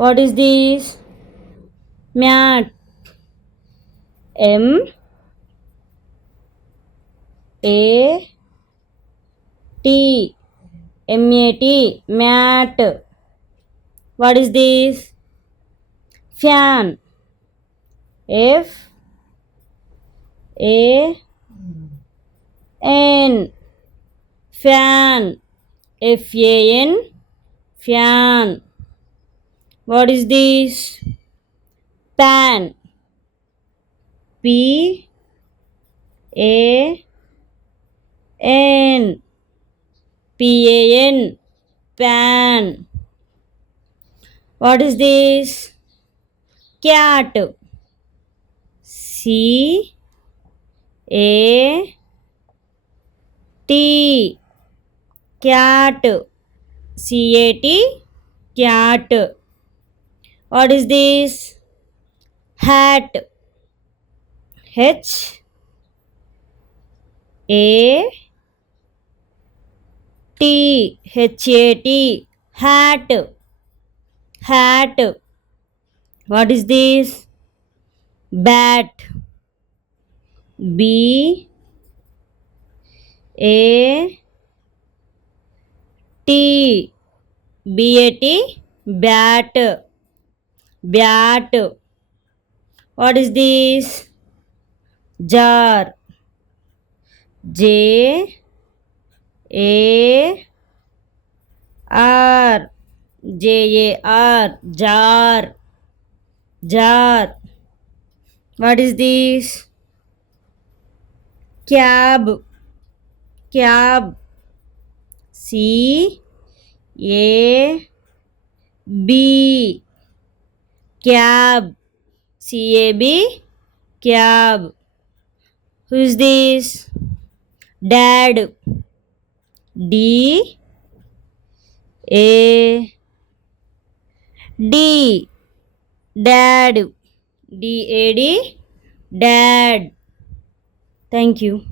What is this? Mat. M A T. M-A-T. Mat. What is this? Fan. F A N. Fan. F-A-N. Fan. What is this? Pan. P A N. P-A-N. Pan. What is this? Cat. C A T. Cat. C-A-T. Cat. What is this? Hat. H A T. H-A-T. Hat. Hat. What is this? Bat. B A T. B-A-T. Bat. Bat. What is this? Jar. J A R. J-A-R. Jar. Jar. What is this? Cab. Cab. C A B. Cab. C-A-B. Cab. Who is this? Dad. D A D. Dad. D-A-D. Dad. Thank you.